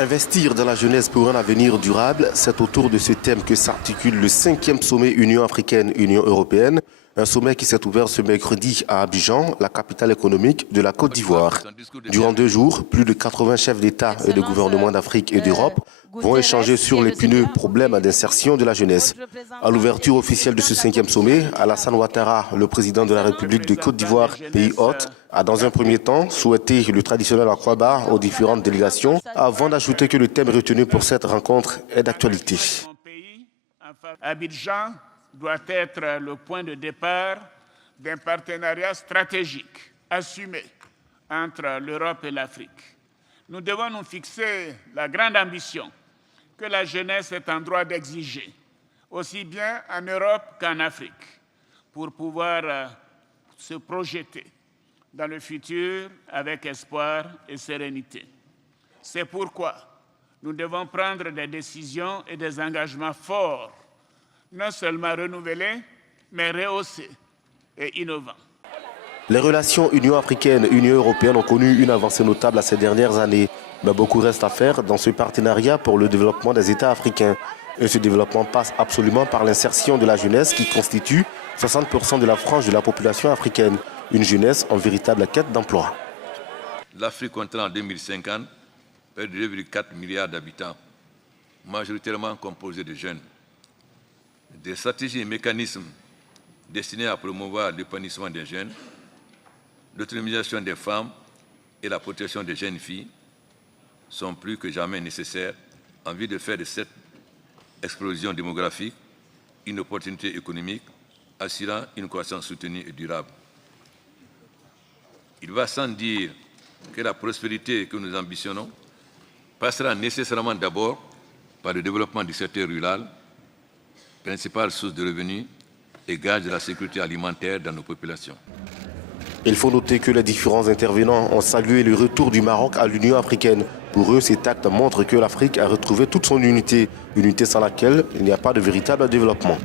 Investir dans la jeunesse pour un avenir durable, c'est autour de ce thème que s'articule le 5e sommet Union africaine-Union européenne, un sommet qui s'est ouvert ce mercredi à Abidjan, la capitale économique de la Côte d'Ivoire. Durant 2 jours, plus de 80 chefs d'État et de gouvernements d'Afrique et d'Europe vont échanger sur l'épineux problème d'insertion de la jeunesse. À l'ouverture officielle de ce 5e sommet, Alassane Ouattara, le président de la République de Côte d'Ivoire, pays hôte, a dans un premier temps souhaité le traditionnel akwa aux différentes délégations avant d'ajouter que le thème retenu pour cette rencontre est d'actualité. Abidjan doit être le point de départ d'un partenariat stratégique assumé entre l'Europe et l'Afrique. Nous devons nous fixer la grande ambition que la jeunesse est en droit d'exiger, aussi bien en Europe qu'en Afrique, pour pouvoir se projeter dans le futur avec espoir et sérénité. C'est pourquoi nous devons prendre des décisions et des engagements forts, non seulement renouvelés, mais rehaussés et innovants. Les relations Union africaine-Union européenne ont connu une avancée notable ces dernières années, mais beaucoup reste à faire dans ce partenariat pour le développement des États africains. Et ce développement passe absolument par l'insertion de la jeunesse qui constitue 60% de la frange de la population africaine. Une jeunesse en véritable quête d'emploi. L'Afrique comptera en 2050 près de 2,4 milliards d'habitants, majoritairement composés de jeunes. Des stratégies et mécanismes destinés à promouvoir l'épanouissement des jeunes, l'autonomisation des femmes et la protection des jeunes filles sont plus que jamais nécessaires en vue de faire de cette explosion démographique une opportunité économique assurant une croissance soutenue et durable. Il va sans dire que la prospérité que nous ambitionnons passera nécessairement d'abord par le développement du secteur rural, principale source de revenus et gage de la sécurité alimentaire dans nos populations. Il faut noter que les différents intervenants ont salué le retour du Maroc à l'Union africaine. Pour eux, cet acte montre que l'Afrique a retrouvé toute son unité, unité sans laquelle il n'y a pas de véritable développement.